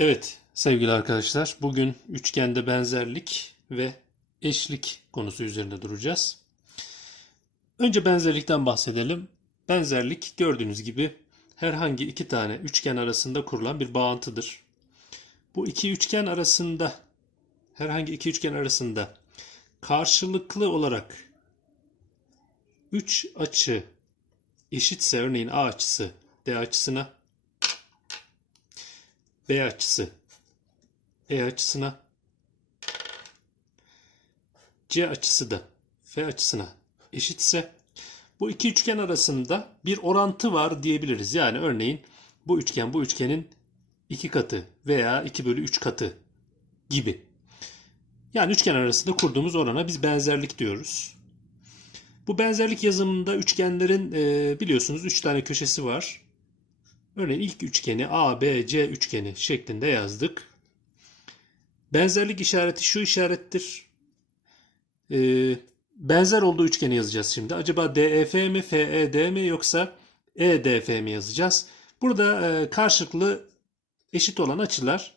Evet sevgili arkadaşlar bugün üçgende benzerlik ve eşlik konusu üzerinde duracağız. Önce benzerlikten bahsedelim. Benzerlik gördüğünüz gibi herhangi iki tane üçgen arasında kurulan bir bağıntıdır. Bu iki üçgen arasında herhangi iki üçgen arasında karşılıklı olarak üç açı eşitse örneğin A açısı D açısına B açısı E açısına C açısı da F açısına eşitse bu iki üçgen arasında bir orantı var diyebiliriz. Yani örneğin bu üçgen bu üçgenin iki katı veya 2 bölü 3 katı gibi. Yani üçgen arasında kurduğumuz orana biz benzerlik diyoruz. Bu benzerlik yazımında üçgenlerin e, biliyorsunuz 3 tane köşesi var. Örneğin ilk üçgeni A, B, C üçgeni şeklinde yazdık. Benzerlik işareti şu işarettir. Ee, benzer olduğu üçgeni yazacağız şimdi. Acaba DEF mi, FED mi yoksa EDF mi yazacağız? Burada e, karşılıklı eşit olan açılar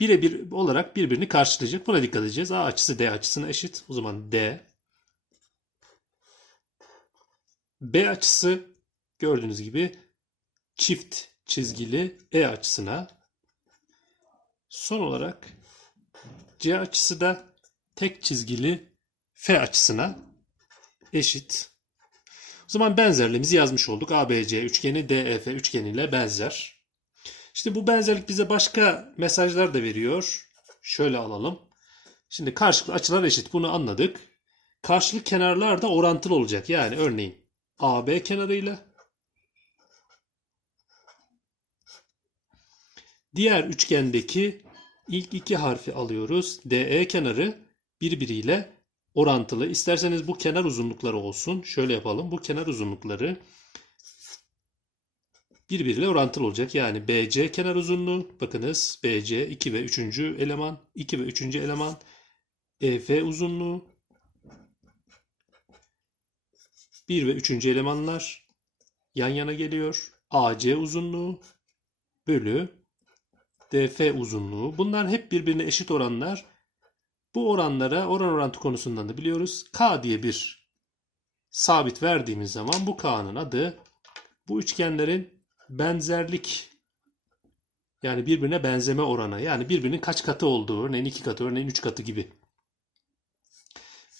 birebir olarak birbirini karşılayacak. Buna dikkat edeceğiz. A açısı D açısına eşit. O zaman D. B açısı gördüğünüz gibi çift çizgili E açısına. Son olarak C açısı da tek çizgili F açısına eşit. O zaman benzerliğimizi yazmış olduk. ABC üçgeni DEF üçgeniyle benzer. İşte bu benzerlik bize başka mesajlar da veriyor. Şöyle alalım. Şimdi karşılıklı açılar eşit. Bunu anladık. Karşılık kenarlar da orantılı olacak. Yani örneğin AB kenarıyla diğer üçgendeki ilk iki harfi alıyoruz. DE kenarı birbiriyle orantılı. İsterseniz bu kenar uzunlukları olsun. Şöyle yapalım. Bu kenar uzunlukları birbiriyle orantılı olacak. Yani BC kenar uzunluğu bakınız BC 2 ve 3. eleman 2 ve 3. eleman EF uzunluğu 1 ve 3. elemanlar yan yana geliyor. AC uzunluğu bölü DF uzunluğu. Bunlar hep birbirine eşit oranlar. Bu oranlara oran orantı konusundan da biliyoruz. K diye bir sabit verdiğimiz zaman bu K'nın adı bu üçgenlerin benzerlik yani birbirine benzeme oranı yani birbirinin kaç katı olduğu örneğin iki katı örneğin üç katı gibi.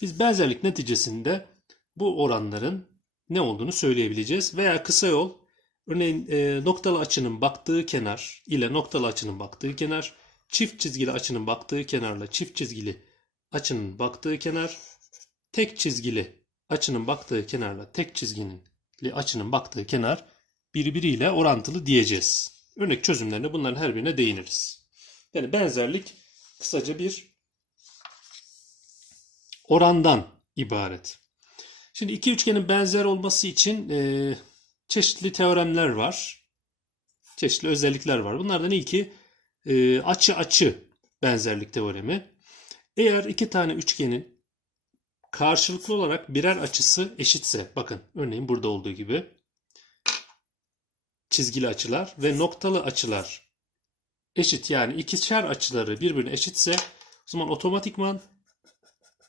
Biz benzerlik neticesinde bu oranların ne olduğunu söyleyebileceğiz veya kısa yol örneğin e, noktalı açının baktığı kenar ile noktalı açının baktığı kenar çift çizgili açının baktığı kenarla çift çizgili açının baktığı kenar tek çizgili açının baktığı kenarla tek çizginin açının baktığı kenar birbiriyle orantılı diyeceğiz. Örnek çözümlerine bunların her birine değiniriz. Yani benzerlik kısaca bir orandan ibaret. Şimdi iki üçgenin benzer olması için e, çeşitli teoremler var. Çeşitli özellikler var. Bunlardan ilki e, açı açı benzerlik teoremi. Eğer iki tane üçgenin karşılıklı olarak birer açısı eşitse, bakın örneğin burada olduğu gibi çizgili açılar ve noktalı açılar eşit yani ikişer açıları birbirine eşitse o zaman otomatikman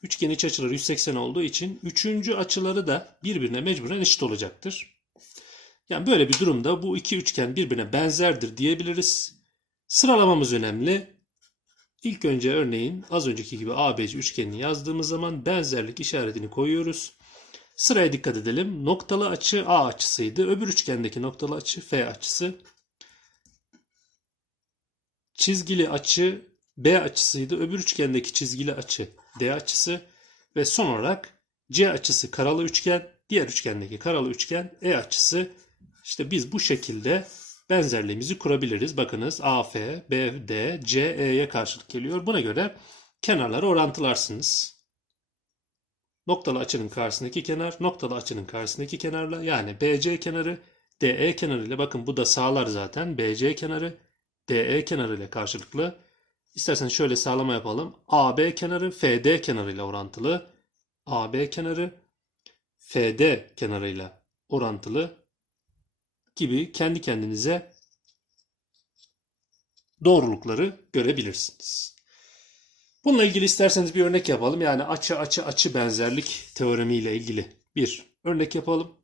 üçgen iç açıları 180 olduğu için üçüncü açıları da birbirine mecburen eşit olacaktır. Yani böyle bir durumda bu iki üçgen birbirine benzerdir diyebiliriz. Sıralamamız önemli. İlk önce örneğin az önceki gibi ABC üçgenini yazdığımız zaman benzerlik işaretini koyuyoruz. Sıraya dikkat edelim. Noktalı açı A açısıydı. Öbür üçgendeki noktalı açı F açısı. Çizgili açı B açısıydı. Öbür üçgendeki çizgili açı D açısı. Ve son olarak C açısı karalı üçgen. Diğer üçgendeki karalı üçgen E açısı. İşte biz bu şekilde benzerliğimizi kurabiliriz. Bakınız AF, BD, CE'ye karşılık geliyor. Buna göre kenarları orantılarsınız. Noktalı açının karşısındaki kenar, noktalı açının karşısındaki kenarla yani BC kenarı DE kenarı ile bakın bu da sağlar zaten. BC kenarı DE kenarı ile karşılıklı. İsterseniz şöyle sağlama yapalım. AB kenarı FD kenarı ile orantılı. AB kenarı FD kenarıyla orantılı gibi kendi kendinize doğrulukları görebilirsiniz. Bununla ilgili isterseniz bir örnek yapalım. Yani açı açı açı benzerlik teoremi ile ilgili bir örnek yapalım.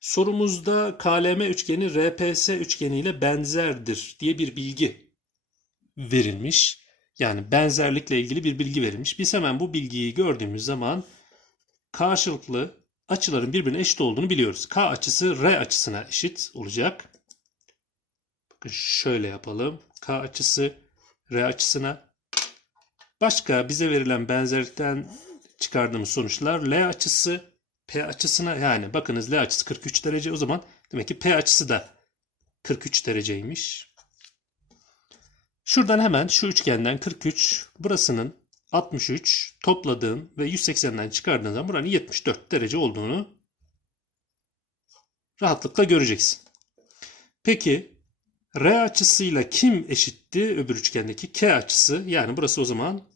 Sorumuzda KLM üçgeni RPS üçgeni ile benzerdir diye bir bilgi verilmiş. Yani benzerlikle ilgili bir bilgi verilmiş. Biz hemen bu bilgiyi gördüğümüz zaman karşılıklı açıların birbirine eşit olduğunu biliyoruz. K açısı R açısına eşit olacak. Bakın şöyle yapalım. K açısı R açısına. Başka bize verilen benzerlikten çıkardığımız sonuçlar L açısı P açısına yani bakınız L açısı 43 derece o zaman demek ki P açısı da 43 dereceymiş. Şuradan hemen şu üçgenden 43 burasının 63 topladığın ve 180'den çıkardığın zaman buranın 74 derece olduğunu rahatlıkla göreceksin. Peki R açısıyla kim eşitti öbür üçgendeki K açısı? Yani burası o zaman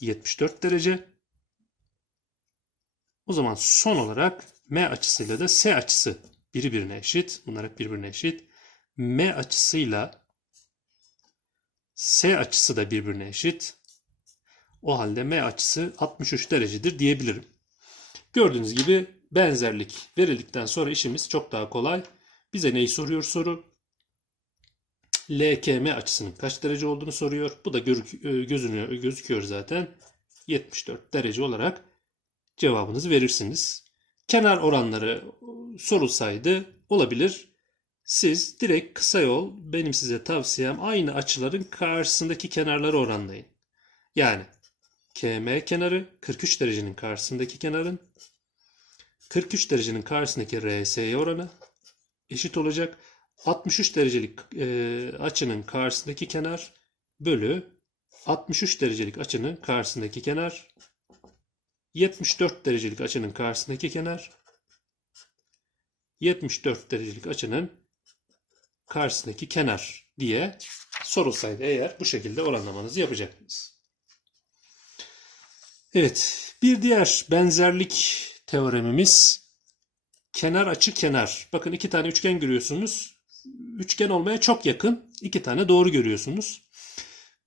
74 derece. O zaman son olarak M açısıyla da S açısı birbirine eşit. Bunlar hep birbirine eşit. M açısıyla S açısı da birbirine eşit. O halde M açısı 63 derecedir diyebilirim. Gördüğünüz gibi benzerlik verildikten sonra işimiz çok daha kolay. Bize neyi soruyor soru? LKM açısının kaç derece olduğunu soruyor. Bu da gözünüyor, gözüküyor zaten. 74 derece olarak cevabınızı verirsiniz. Kenar oranları sorulsaydı olabilir. Siz direkt kısa yol benim size tavsiyem aynı açıların karşısındaki kenarları oranlayın. Yani KM kenarı 43 derecenin karşısındaki kenarın 43 derecenin karşısındaki RS'ye oranı eşit olacak. 63 derecelik e, açının karşısındaki kenar bölü 63 derecelik açının karşısındaki kenar 74 derecelik açının karşısındaki kenar 74 derecelik açının karşısındaki kenar diye sorulsaydı eğer bu şekilde oranlamanızı yapacaktınız. Evet, bir diğer benzerlik teoremimiz kenar açı kenar. Bakın iki tane üçgen görüyorsunuz. Üçgen olmaya çok yakın. iki tane doğru görüyorsunuz.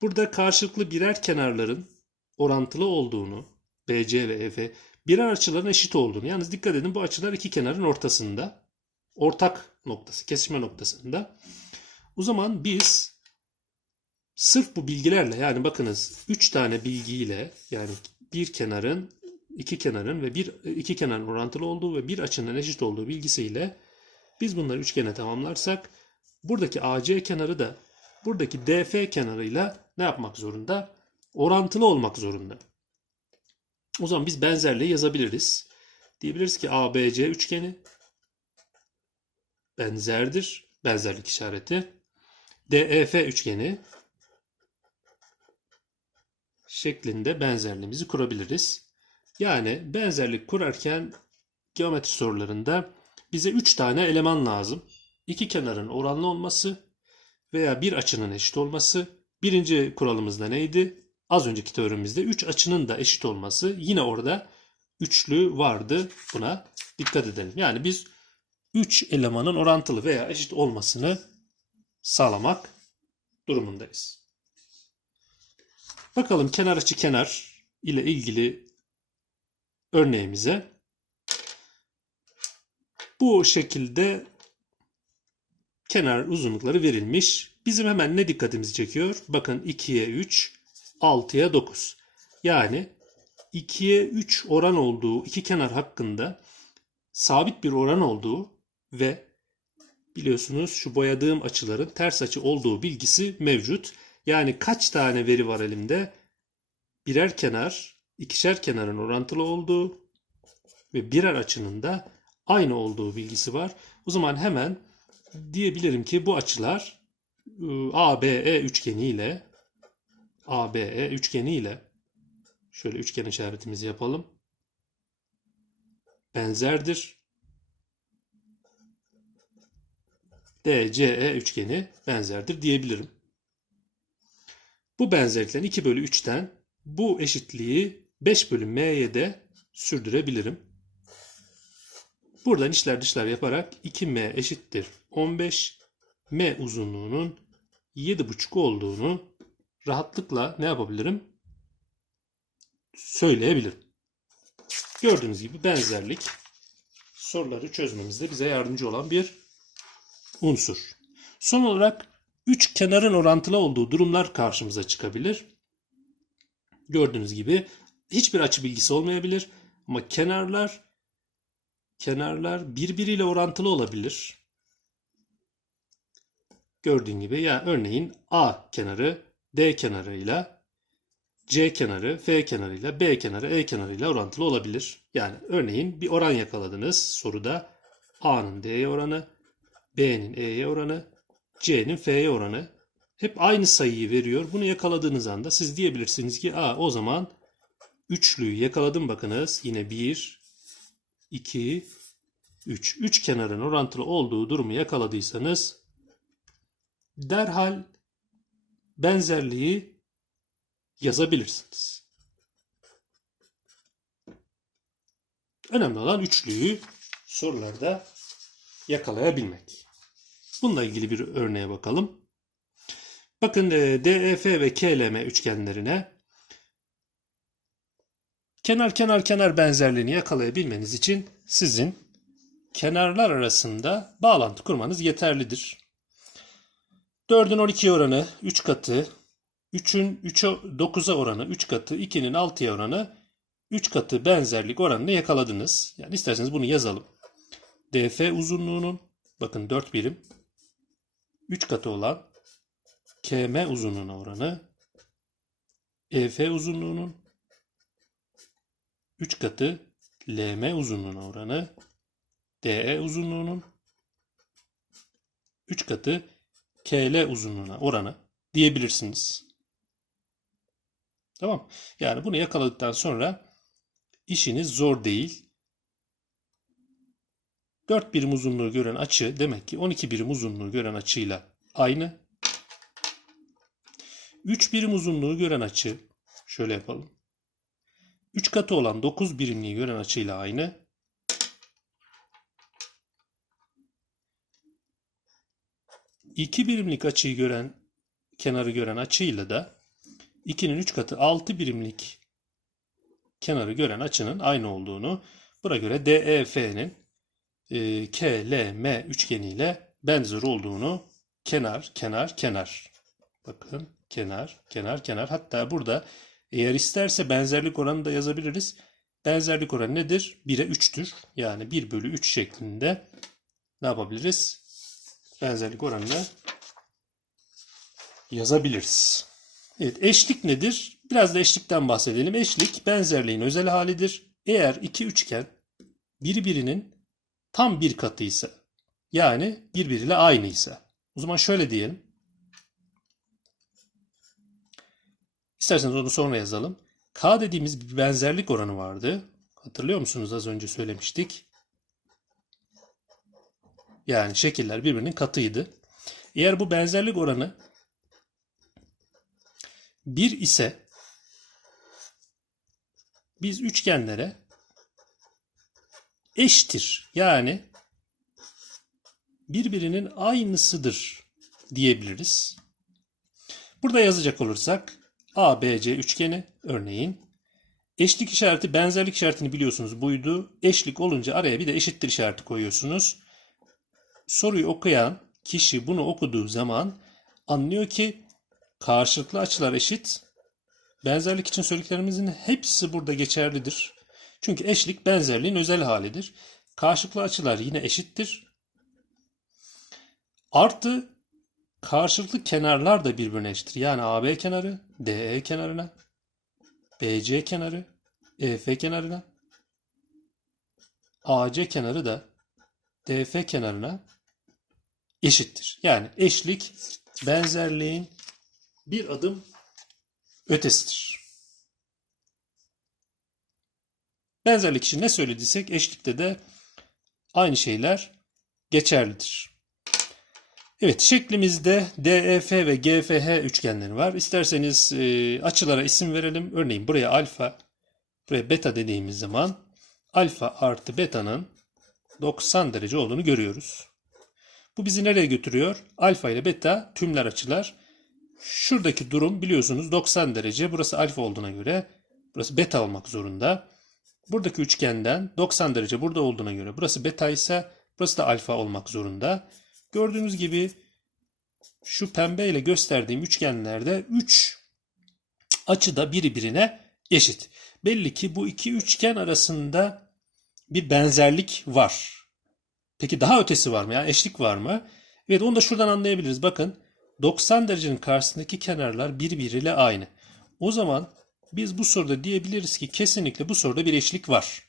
Burada karşılıklı birer kenarların orantılı olduğunu, BC ve EF, birer açıların eşit olduğunu. Yalnız dikkat edin bu açılar iki kenarın ortasında. Ortak noktası, kesişme noktasında. O zaman biz sırf bu bilgilerle yani bakınız 3 tane bilgiyle yani bir kenarın iki kenarın ve bir iki kenarın orantılı olduğu ve bir açının eşit olduğu bilgisiyle biz bunları üçgene tamamlarsak buradaki AC kenarı da buradaki DF kenarıyla ne yapmak zorunda? Orantılı olmak zorunda. O zaman biz benzerliği yazabiliriz. Diyebiliriz ki ABC üçgeni benzerdir. Benzerlik işareti. DEF üçgeni şeklinde benzerliğimizi kurabiliriz. Yani benzerlik kurarken geometri sorularında bize 3 tane eleman lazım. İki kenarın oranlı olması veya bir açının eşit olması. Birinci kuralımız da neydi? Az önceki teoremimizde 3 açının da eşit olması. Yine orada üçlü vardı. Buna dikkat edelim. Yani biz 3 elemanın orantılı veya eşit olmasını sağlamak durumundayız. Bakalım kenar açı kenar ile ilgili örneğimize. Bu şekilde kenar uzunlukları verilmiş. Bizim hemen ne dikkatimizi çekiyor? Bakın 2'ye 3, 6'ya 9. Yani 2'ye 3 oran olduğu iki kenar hakkında sabit bir oran olduğu ve biliyorsunuz şu boyadığım açıların ters açı olduğu bilgisi mevcut. Yani kaç tane veri var elimde? Birer kenar, ikişer kenarın orantılı olduğu ve birer açının da aynı olduğu bilgisi var. O zaman hemen diyebilirim ki bu açılar ıı, ABE üçgeniyle ABE üçgeniyle şöyle üçgen işaretimizi yapalım. Benzerdir. DCE üçgeni benzerdir diyebilirim. Bu benzerlikten 2 bölü 3'ten bu eşitliği 5 bölü m'ye de sürdürebilirim. Buradan içler dışlar yaparak 2m eşittir 15 M uzunluğunun 7,5 olduğunu rahatlıkla ne yapabilirim? Söyleyebilirim. Gördüğünüz gibi benzerlik soruları çözmemizde bize yardımcı olan bir unsur. Son olarak üç kenarın orantılı olduğu durumlar karşımıza çıkabilir. Gördüğünüz gibi hiçbir açı bilgisi olmayabilir ama kenarlar kenarlar birbiriyle orantılı olabilir. Gördüğün gibi ya örneğin A kenarı D kenarıyla C kenarı F kenarıyla B kenarı E kenarıyla orantılı olabilir. Yani örneğin bir oran yakaladınız soruda A'nın D'ye oranı, B'nin E'ye oranı, C'nin F'ye oranı hep aynı sayıyı veriyor. Bunu yakaladığınız anda siz diyebilirsiniz ki a o zaman üçlüyü yakaladım bakınız. Yine 1, 2, 3. Üç kenarın orantılı olduğu durumu yakaladıysanız derhal benzerliği yazabilirsiniz. Önemli olan üçlüyü sorularda yakalayabilmek. Bununla ilgili bir örneğe bakalım. Bakın e, DEF ve KLM üçgenlerine kenar kenar kenar benzerliğini yakalayabilmeniz için sizin kenarlar arasında bağlantı kurmanız yeterlidir. 4'ün 12'ye oranı 3 katı, 3'ün 3'e 9'a oranı 3 katı, 2'nin 6'ya oranı 3 katı benzerlik oranını yakaladınız. Yani isterseniz bunu yazalım. DF uzunluğunun bakın 4 birim 3 katı olan KM uzunluğuna oranı EF uzunluğunun 3 katı LM uzunluğuna oranı DE uzunluğunun 3 katı KL uzunluğuna oranı diyebilirsiniz. Tamam. Yani bunu yakaladıktan sonra işiniz zor değil. 4 birim uzunluğu gören açı demek ki 12 birim uzunluğu gören açıyla aynı. 3 birim uzunluğu gören açı şöyle yapalım. 3 katı olan 9 birimliği gören açıyla aynı. İki birimlik açıyı gören kenarı gören açıyla da 2'nin 3 katı 6 birimlik kenarı gören açının aynı olduğunu buna göre DEF'nin e, KLM üçgeniyle benzer olduğunu kenar kenar kenar bakın kenar kenar kenar hatta burada eğer isterse benzerlik oranını da yazabiliriz. Benzerlik oranı nedir? 1'e 3'tür. Yani 1 bölü 3 şeklinde ne yapabiliriz? Benzerlik oranını yazabiliriz. Evet eşlik nedir? Biraz da eşlikten bahsedelim. Eşlik benzerliğin özel halidir. Eğer iki üçgen birbirinin tam bir katıysa yani birbiriyle aynıysa o zaman şöyle diyelim. İsterseniz onu sonra yazalım. K dediğimiz bir benzerlik oranı vardı. Hatırlıyor musunuz? Az önce söylemiştik. Yani şekiller birbirinin katıydı. Eğer bu benzerlik oranı 1 ise biz üçgenlere eştir yani birbirinin aynısıdır diyebiliriz. Burada yazacak olursak ABC üçgeni örneğin eşlik işareti benzerlik işaretini biliyorsunuz buydu. Eşlik olunca araya bir de eşittir işareti koyuyorsunuz. Soruyu okuyan kişi bunu okuduğu zaman anlıyor ki karşılıklı açılar eşit. Benzerlik için söylediklerimizin hepsi burada geçerlidir. Çünkü eşlik benzerliğin özel halidir. Karşılıklı açılar yine eşittir. Artı karşılıklı kenarlar da birbirine eşittir. Yani AB kenarı DE kenarına, BC kenarı EF kenarına, AC kenarı da DF kenarına eşittir. Yani eşlik benzerliğin bir adım ötesidir. Benzerlik için ne söylediysek eşlikte de aynı şeyler geçerlidir. Evet şeklimizde DEF ve GFH üçgenleri var. İsterseniz e, açılara isim verelim. Örneğin buraya alfa, buraya beta dediğimiz zaman alfa artı beta'nın 90 derece olduğunu görüyoruz. Bu bizi nereye götürüyor? Alfa ile beta tümler açılar. Şuradaki durum biliyorsunuz 90 derece. Burası alfa olduğuna göre burası beta olmak zorunda. Buradaki üçgenden 90 derece burada olduğuna göre burası beta ise burası da alfa olmak zorunda. Gördüğünüz gibi şu pembe ile gösterdiğim üçgenlerde 3 açı da birbirine eşit. Belli ki bu iki üçgen arasında bir benzerlik var. Peki daha ötesi var mı? Yani eşlik var mı? Evet onu da şuradan anlayabiliriz. Bakın 90 derecenin karşısındaki kenarlar birbiriyle aynı. O zaman biz bu soruda diyebiliriz ki kesinlikle bu soruda bir eşlik var.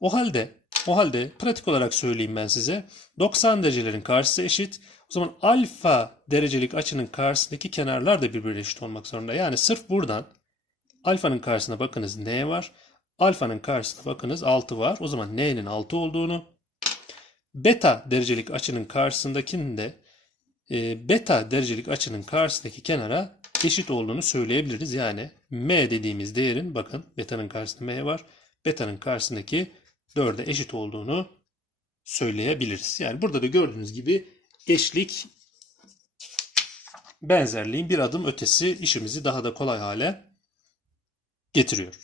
O halde o halde pratik olarak söyleyeyim ben size. 90 derecelerin karşısı eşit. O zaman alfa derecelik açının karşısındaki kenarlar da birbirine eşit olmak zorunda. Yani sırf buradan alfanın karşısına bakınız n var. Alfanın karşısına bakınız 6 var. O zaman n'nin 6 olduğunu beta derecelik açının karşısındakinin e, beta derecelik açının karşısındaki kenara eşit olduğunu söyleyebiliriz. Yani m dediğimiz değerin bakın beta'nın karşısında m var. Beta'nın karşısındaki 4'e eşit olduğunu söyleyebiliriz. Yani burada da gördüğünüz gibi eşlik benzerliğin bir adım ötesi işimizi daha da kolay hale getiriyor.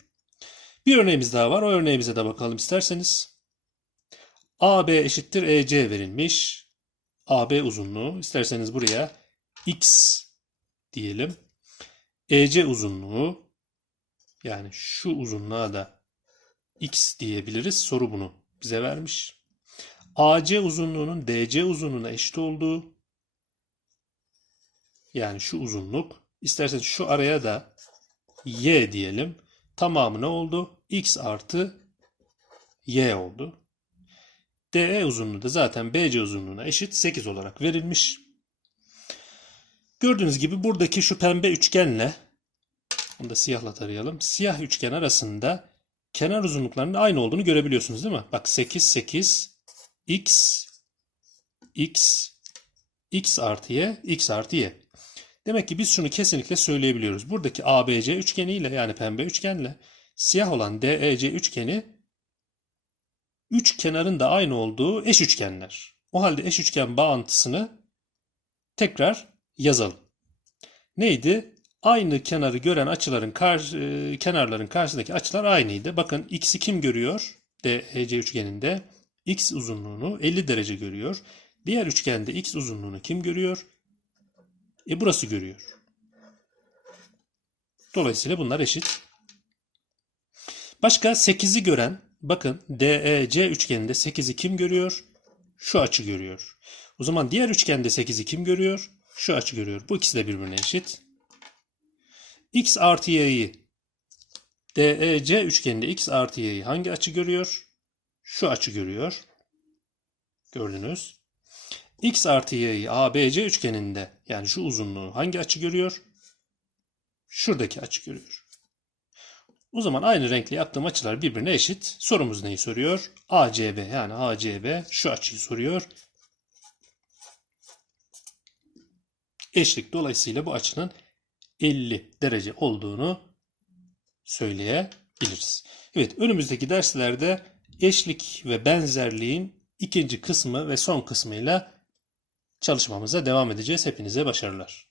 Bir örneğimiz daha var. O örneğimize de bakalım isterseniz. AB eşittir EC verilmiş. AB uzunluğu. İsterseniz buraya X diyelim. EC uzunluğu yani şu uzunluğa da X diyebiliriz. Soru bunu bize vermiş. AC uzunluğunun DC uzunluğuna eşit olduğu yani şu uzunluk isterseniz şu araya da Y diyelim. Tamamı ne oldu? X artı Y oldu. DE uzunluğu da zaten BC uzunluğuna eşit 8 olarak verilmiş. Gördüğünüz gibi buradaki şu pembe üçgenle onu da siyahla tarayalım. Siyah üçgen arasında kenar uzunluklarının aynı olduğunu görebiliyorsunuz değil mi? Bak 8 8 x x x artı y x artı y. Demek ki biz şunu kesinlikle söyleyebiliyoruz. Buradaki ABC üçgeniyle yani pembe üçgenle siyah olan DEC üçgeni üç kenarın da aynı olduğu eş üçgenler. O halde eş üçgen bağıntısını tekrar yazalım. Neydi? Aynı kenarı gören açıların kar, e, kenarların karşısındaki açılar aynıydı. Bakın x'i kim görüyor? DEC üçgeninde x uzunluğunu 50 derece görüyor. Diğer üçgende x uzunluğunu kim görüyor? E burası görüyor. Dolayısıyla bunlar eşit. Başka 8'i gören bakın DEC üçgeninde 8'i kim görüyor? Şu açı görüyor. O zaman diğer üçgende 8'i kim görüyor? Şu açı görüyor. Bu ikisi de birbirine eşit. X artı y'yi DEC üçgeninde x artı y'yi hangi açı görüyor? Şu açı görüyor. Gördünüz. X artı y'yi ABC üçgeninde yani şu uzunluğu hangi açı görüyor? Şuradaki açı görüyor. O zaman aynı renkli yaptığım açılar birbirine eşit. Sorumuz neyi soruyor? ACB yani ACB şu açıyı soruyor. Eşlik dolayısıyla bu açının 50 derece olduğunu söyleyebiliriz. Evet önümüzdeki derslerde eşlik ve benzerliğin ikinci kısmı ve son kısmıyla çalışmamıza devam edeceğiz. Hepinize başarılar.